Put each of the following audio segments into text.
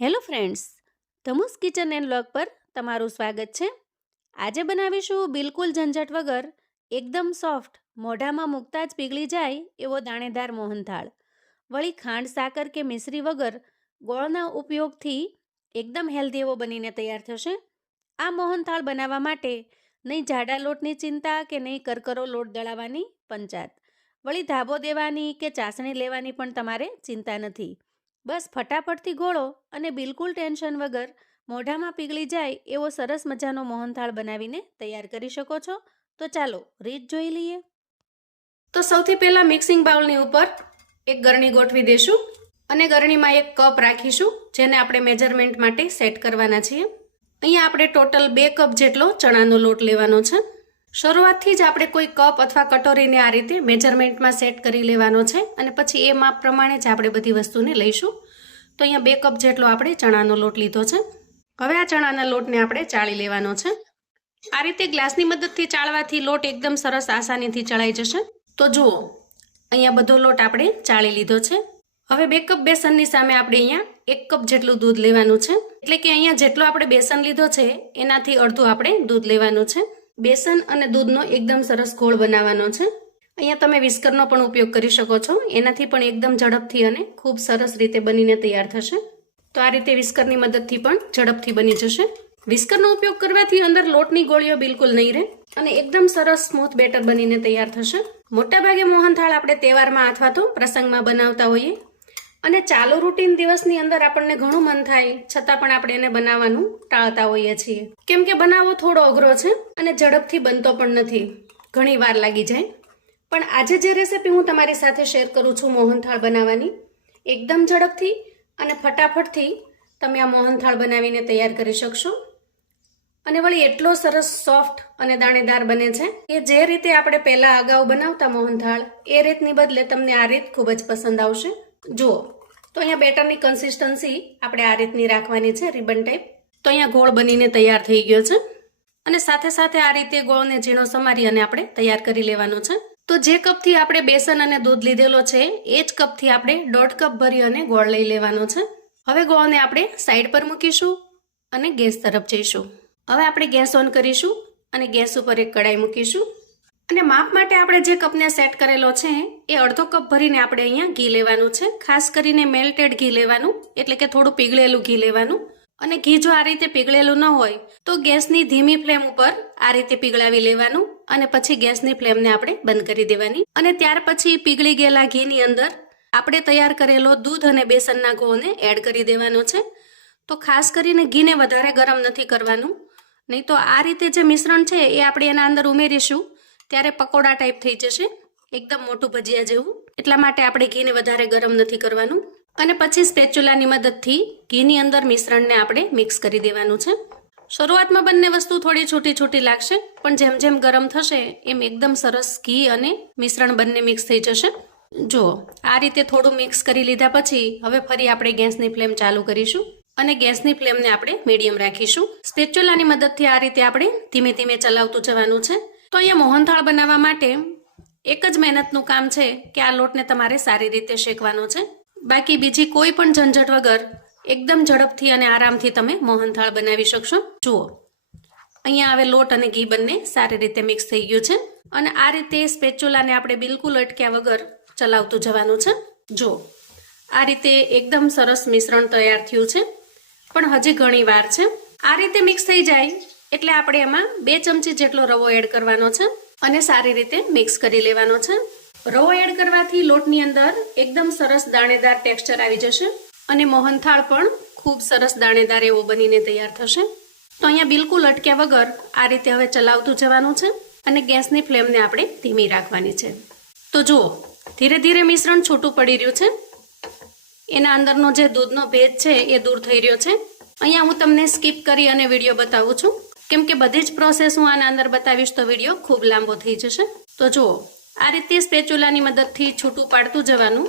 Hello friends, ધમુસ kitchen and vlog પર તમારું સ્વાગત છે. આજે બનાવીશું બિલકુલ ઝંઝટ વગર, એકદમ સોફ્ટ, મોઢામાં મૂકતા જ પીગળી જાય એવો દાણેદાર મોહનથાળ. વળી ખાંડ, સાકર કે મિશ્રી વગર ગોળના ઉપયોગથી એકદમ હેલ્ધી એવો બનીને તૈયાર થશે. આ મોહનથાળ બનાવવા માટે નહીં જાડા લોટની ચિંતા કે નહીં કરકરો લોટ દળાવવાની પંચાત વળી ધાબો દેવાની કે ચાસણી લેવાની પણ તમારે ચિંતા નથી. બસ ફટાફટથી ગોળો અને બિલકુલ ટેન્શન વગર મોઢામાં પીગળી જાય એવો સરસ મજાનો મોહનથાળ બનાવીને તૈયાર કરી શકો છો. તો ચાલો રીત જોઈ લઈએ. તો સૌથી પહેલાં મિક્સિંગ બાઉલની ઉપર એક ગરણી ગોઠવી દેશું અને ગરણીમાં એક કપ રાખીશું, જેને આપણે મેજરમેન્ટ માટે સેટ કરવાના છીએ. અહીંયા આપણે ટોટલ બે કપ જેટલો ચણાનો લોટ લેવાનો છે. શરૂઆતથી જ આપણે કોઈ કપ અથવા કટોરીને આ રીતે મેજરમેન્ટમાં સેટ કરી લેવાનો છે અને પછી એ માપ પ્રમાણે જ આપણે બધી વસ્તુને લઈશું. તો અહીંયા બે કપ જેટલો આપણે ચણાનો લોટ લીધો છે. હવે આ ચણાના લોટને આપણે ચાળી લેવાનો છે. આ રીતે ગ્લાસની મદદથી ચાળવાથી લોટ એકદમ સરસ આસાનીથી ચડાઈ જશે. તો જુઓ, અહીંયા બધો લોટ આપણે ચાળી લીધો છે. હવે બે કપ બેસનની સામે આપણે અહીંયા એક કપ જેટલું દૂધ લેવાનું છે. એટલે કે અહીંયા જેટલો આપણે બેસન લીધો છે, એનાથી અડધું આપણે દૂધ લેવાનું છે. બેસન અને દૂધનો એકદમ સરસ ઘોળ બનાવવાનો છે. અહીંયા તમે વિસ્કરનો પણ ઉપયોગ કરી શકો છો. એનાથી પણ એકદમ ઝડપથી અને ખૂબ સરસ રીતે બનીને તૈયાર થશે. તો આ રીતે વિસ્કરની મદદથી પણ ઝડપથી બની જશે. વિસ્કરનો ઉપયોગ કરવાથી અંદર લોટની ગોળીઓ બિલકુલ નહીં રહે અને એકદમ સરસ સ્મૂથ બેટર બનીને તૈયાર થશે. મોટાભાગે મોહનથાળ આપણે તહેવારમાં અથવા તો પ્રસંગમાં બનાવતા હોઈએ. અને ચાલુ રૂટીન દિવસની અંદર આપણને ઘણું મન થાય, છતાં પણ આપણે એને બનાવવાનું ટાળતા હોઈએ છીએ. કેમ કે બનાવવો થોડો અઘરો છે અને ઝડપથી બનતો પણ નથી. ઘણી વાર લાગી જાય. પણ આજે જે રેસીપી હું તમારી સાથે શેર કરું છું મોહનથાળ બનાવવાની, એકદમ ઝડપથી અને ફટાફટથી તમે આ મોહનથાળ બનાવીને તૈયાર કરી શકશો. અને વળી એટલો સરસ સોફ્ટ અને દાણેદાર બને છે કે જે રીતે આપણે પહેલાં અગાઉ બનાવતા મોહનથાળ, એ રીતની બદલે તમને આ રીત ખૂબ જ પસંદ આવશે. જુઓ, તો અહીંયા બેટરની કન્સિસ્ટન્સી આપણે આ રીતની રાખવાની છે રિબન ટાઈપ તો અહીંયા ગોળ બનીને તૈયાર થઈ ગયો છે. અને સાથે સાથે આ રીતે ગોળને ઝીણો સમારી અને આપણે તૈયાર કરી લેવાનો છે. તો જે કપથી આપણે બેસન અને દૂધ લીધેલો છે, એ જ કપથી આપણે દોઢ કપ ભરી અને ગોળ લઈ લેવાનો છે. હવે ગોળને આપણે સાઈડ પર મૂકીશું અને ગેસ તરફ જઈશું. હવે આપણે ગેસ ઓન કરીશું અને ગેસ ઉપર એક કડાઈ મૂકીશું. અને માપ માટે આપણે જે કપને સેટ કરેલો છે, એ અડધો કપ ભરીને આપણે અહીંયા ઘી લેવાનું છે. ખાસ કરીને મેલ્ટેડ ઘી લેવાનું, એટલે કે થોડું પીગળેલું ઘી લેવાનું. અને ઘી જો આ રીતે પીગળેલું ન હોય, તો ગેસની ધીમી ફ્લેમ ઉપર આ રીતે પીગળાવી લેવાનું અને પછી ગેસની ફ્લેમને આપણે બંધ કરી દેવાની. અને ત્યાર પછી પીગળી ગયેલા ઘીની અંદર આપણે તૈયાર કરેલો દૂધ અને બેસનના ગોળને એડ કરી દેવાનો છે. તો ખાસ કરીને ઘીને વધારે ગરમ નથી કરવાનું. નહીં તો આ રીતે જે મિશ્રણ છે, એ આપણે એના અંદર ઉમેરીશું. ત્યારે પકોડા ટાઈપ થઈ જશે, એકદમ મોટું ભજીયા જેવું. એટલા માટે આપણે ઘીને વધારે ગરમ નથી કરવાનું. અને પછી સ્પેચ્યુલાની મદદથી ઘીની અંદર મિશ્રણને આપણે મિક્સ કરી દેવાનું છે. શરૂઆતમાં બંને વસ્તુ થોડી છૂટી છૂટી લાગશે, પણ જેમ જેમ ગરમ થશે, એમ એકદમ સરસ ઘી અને મિશ્રણ બંને મિક્સ થઈ જશે. જુઓ, આ રીતે થોડું મિક્સ કરી લીધા પછી હવે ફરી આપણે ગેસની ફ્લેમ ચાલુ કરીશું અને ગેસની ફ્લેમને આપણે મીડિયમ રાખીશું. સ્પેચ્યુલાની મદદથી આ રીતે આપણે ધીમે ધીમે ચલાવતું જવાનું છે. તો અહીંયા મોહનથાળ બનાવવા માટે એક જ મહેનતનું કામ છે કે આ લોટને તમારે સારી રીતે શેકવાનો છે. બાકી બીજી કોઈ પણ ઝંઝટ વગર એકદમ ઝડપથી અને આરામથી તમે મોહનથાળ બનાવી શકશો. જુઓ. અહીંયા હવે લોટ અને ઘી બંને સારી રીતે મિક્સ થઈ ગયું છે અને આ રીતે સ્પેચ્યુલાને આપણે બિલકુલ અટક્યા વગર ચલાવતું જવાનું છે. જુઓ. આ રીતે એકદમ સરસ મિશ્રણ તૈયાર થયું છે. પણ હજી ઘણી વાર છે. આ રીતે મિક્સ થઈ જાય એટલે આપણે એમાં બે ચમચી જેટલો રવો એડ કરવાનો છે અને સારી રીતે મિક્સ કરી લેવાનો છે. રવો એડ કરવાથી લોટની અંદર એકદમ સરસ દાણેદાર ટેક્સચર આવી જશે અને મોહનથાળ પણ ખૂબ સરસ દાણેદાર એવો બનીને તૈયાર થશે. તો અહીંયા બિલકુલ અટક્યા વગર આ રીતે હવે ચલાવતું જવાનું છે અને ગેસની ફ્લેમને આપણે ધીમી રાખવાની છે. તો જુઓ, ધીરે ધીરે મિશ્રણ છૂટું પડી રહ્યું છે. એના અંદરનો જે દૂધનો ભેજ છે એ દૂર થઈ રહ્યો છે. અહીંયા હું તમને સ્કીપ કરી અને વીડિયો બતાવું છું. કેમ કે બધી જ પ્રોસેસ હું આના અંદર બતાવીશ તો વીડિયો ખૂબ લાંબો થઈ જશે. તો જુઓ, આ રીતે સ્પેચ્યુલાની મદદથી છૂટું પાડતું જવાનું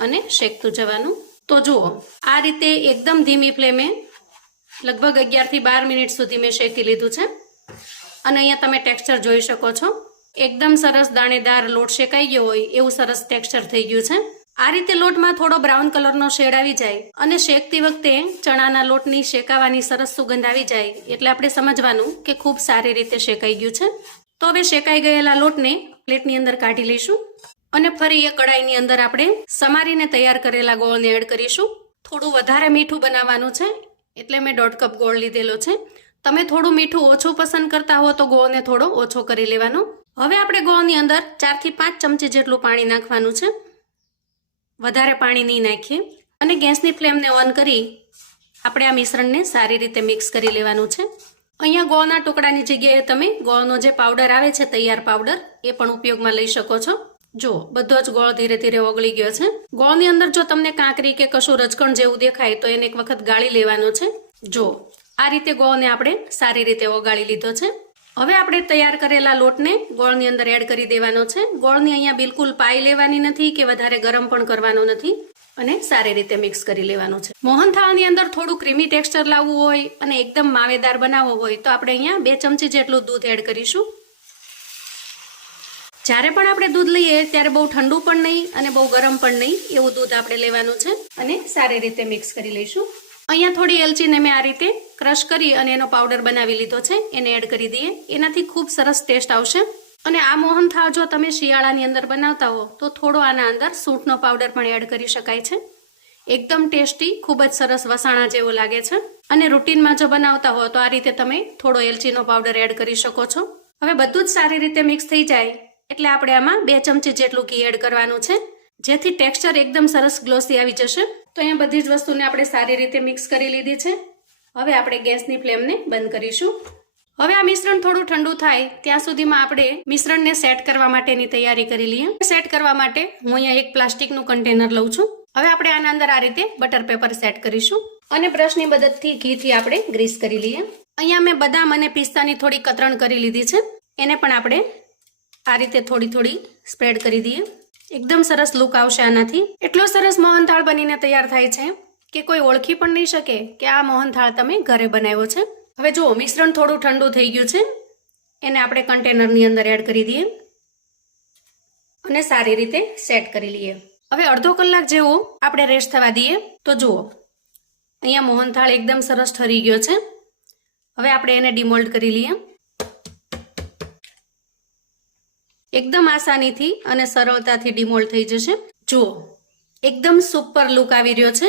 અને શેકતું જવાનું. તો જુઓ, આ રીતે એકદમ ધીમી ફ્લેમે લગભગ અગિયારથી બાર મિનિટ સુધી મેં શેકી લીધું છે. અને અહીંયા તમે ટેક્સચર જોઈ શકો છો. એકદમ સરસ દાણેદાર લોટ શેકાઈ ગયો હોય એવું સરસ ટેક્સચર થઈ ગયું છે. આ રીતે લોટમાં થોડો બ્રાઉન કલરનો શેડ આવી જાય અને શેકતી વખતે ચણાના લોટની શેકાવાની સરસ સુગંધ આવી જાય. એટલે આપણે સમજવાનું કે ખૂબ સારી રીતે શેકાઈ ગયું છે. તો હવે શેકાઈ ગયેલા લોટને પ્લેટની અંદર કાઢી લઈશું અને ફરી એ કડાઈની અંદર આપણે સમારીને તૈયાર કરેલા ગોળને એડ કરીશું. થોડું વધારે મીઠું બનાવવાનું છે. એટલે મેં દોઢ કપ ગોળ લીધેલો છે. તમે થોડું મીઠું ઓછું પસંદ કરતા હો તો ગોળને થોડો ઓછો કરી લેવાનો. હવે આપણે ગોળની અંદર ચારથી પાંચ ચમચી જેટલું પાણી નાખવાનું છે. વધારે પાણી નહીં નાખીએ અને ગેસની ફ્લેમને ઓન કરી આપણે આ મિશ્રણને સારી રીતે મિક્સ કરી લેવાનું છે. અહીંયા ગોળના ટુકડાની જગ્યાએ તમે ગોળનો જે પાવડર આવે છે, તૈયાર પાવડર, એ પણ ઉપયોગમાં લઈ શકો છો. જો, બધો જ ગોળ ધીરે ધીરે ઓગળી ગયો છે. ગોળની અંદર જો તમને કાંકરી કે કશું રજકણ જેવું દેખાય, તો એને એક વખત ગાળી લેવાનો છે. જો, આ રીતે ગોળને આપણે સારી રીતે ઓગાળી લીધો છે. હવે આપણે તૈયાર કરેલા લોટને ગોળની અંદર એડ કરી દેવાનો છે. ગોળની અહીંયા બિલકુલ પાઈ લેવાની નથી કે વધારે ગરમ પણ કરવાનો નથી અને સારી રીતે મિક્સ કરી લેવાનું છે. મોહનથાળની અંદર થોડું ક્રીમી ટેક્સચર લાવવું હોય અને એકદમ માવેદાર બનાવવો હોય તો આપણે અહીંયા બે ચમચી જેટલું દૂધ એડ કરીશું. જ્યારે પણ આપણે દૂધ લઈએ ત્યારે બહુ ઠંડુ પણ નહીં અને બહુ ગરમ પણ નહીં એવું દૂધ આપણે લેવાનું છે અને સારી રીતે મિક્સ કરી લઈશું. અહીંયા થોડી એલચીને મેં આ રીતે ક્રશ કરી અને એનો પાવડર બનાવી લીધો છે. એને એડ કરી દઈએ. એનાથી ખૂબ સરસ ટેસ્ટ આવશે. અને આ મોહન થાવ જો તમે શિયાળાની અંદર બનાવતા હો, તો થોડો આના અંદર સૂંઠનો પાવડર પણ એડ કરી શકાય છે. એકદમ ટેસ્ટી, ખૂબ જ સરસ વસાણા જેવો લાગે છે. અને રૂટીનમાં જો બનાવતા હો, તો આ રીતે તમે થોડો એલચીનો પાવડર એડ કરી શકો છો. હવે બધું જ સારી રીતે મિક્સ થઈ જાય. એટલે આપણે આમાં બે ચમચી જેટલું ઘી એડ કરવાનું છે. જેથી ટેક્સચર એકદમ સરસ ગ્લોસી આવી જશે. તો અહીંયા બધી જ વસ્તુને આપણે સારી રીતે મિક્સ કરી લીધી છે. હવે આપણે ગેસની ફ્લેમને બંધ કરીશું. હવે આ મિશ્રણ થોડું ઠંડુ થાય ત્યાં સુધીમાં આપણે મિશ્રણને સેટ કરવા માટેની તૈયારી કરી લઈએ. સેટ કરવા માટે હું અહીંયા એક પ્લાસ્ટિકનું કન્ટેનર લઉં છું. હવે આપણે આના અંદર આ રીતે બટર પેપર સેટ કરીશું. અને બ્રશની મદદથી ઘીથી આપણે ગ્રીસ કરી લઈએ. અહીંયા મેં બદામ અને પિસ્તાની થોડી કતરણ કરી લીધી છે. એને પણ આપણે આ રીતે થોડી થોડી સ્પ્રેડ કરી દઈએ. એકદમ સરસ લુક આવશે આનાથી. એટલો સરસ મોહનથાળ બનીને તૈયાર થાય છે કે કોઈ ઓળખી પણ નહીં શકે કે આ મોહનથાળ તમે ઘરે બનાવ્યો છે. હવે જુઓ મિશ્રણ થોડું ઠંડુ થઈ ગયું છે, એને આપણે કન્ટેનરની અંદર એડ કરી દઈએ અને સારી રીતે સેટ કરી લઈએ. હવે અડધો કલાક જેવું આપણે રેસ્ટ થવા દઈએ. તો જુઓ, અહીંયા મોહનથાળ એકદમ સરસ ઠરી ગયો છે. હવે આપણે એને ડિમોલ્ડ કરી લઈએ. એકદમ આસાનીથી અને સરળતાથી ડિમોલ્ડ થઈ જશે. જુઓ, એકદમ સુપર લુક આવી રહ્યો છે.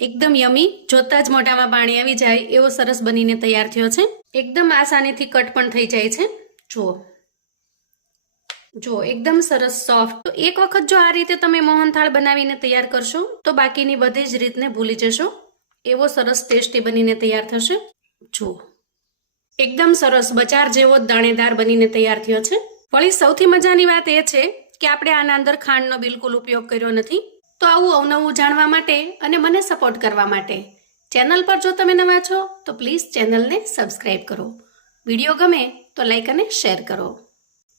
એકદમ યમી, જોતા જ મોઢામાં પાણી આવી જાય એવો સરસ બનીને તૈયાર થયો છે. એકદમ આસાનીથી કટ પણ થઈ જાય છે. જુઓ. જો એકદમ સરસ સોફ્ટ. તો એક વખત જો આ રીતે તમે મોહનથાળ બનાવીને તૈયાર કરશો, તો બાકીની બધી જ રીતને ભૂલી જશો. એવો સરસ ટેસ્ટી બનીને તૈયાર થશે. જુઓ. એકદમ સરસ બજાર જેવો દાણેદાર બનીને તૈયાર થયો છે. વળી સૌથી મજાની વાત એ છે કે આપણે આના અંદર ખાંડનો બિલકુલ ઉપયોગ કર્યો નથી. તો આવું અવનવું જાણવા માટે અને મને સપોર્ટ કરવા માટે. ચેનલ પર જો તમે નવા છો, તો પ્લીઝ ચેનલને સબસ્ક્રાઇબ કરો. વીડિયો ગમે તો લાઈક અને શેર કરો.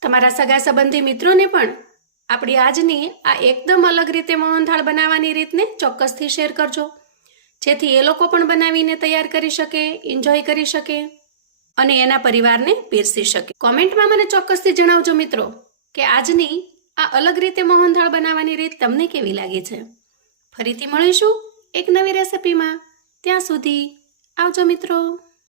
તમારા સગા સંબંધી મિત્રોને પણ આપણી આજની આ એકદમ અલગ રીતે મોહનથાળ બનાવવાની રીતને ચોક્કસથી શેર કરજો. જેથી એ લોકો પણ બનાવીને તૈયાર કરી શકે એન્જોય કરી શકે. અને એના પરિવારને પીરસી શકે. કોમેન્ટમાં મને ચોક્કસથી જણાવજો મિત્રો કે આજની આ અલગ રીતે મોહનથાળ બનાવવાની રીત તમને કેવી લાગી છે? ફરીથી મળીશું એક નવી રેસિપીમાં. ત્યાં સુધી આવજો મિત્રો.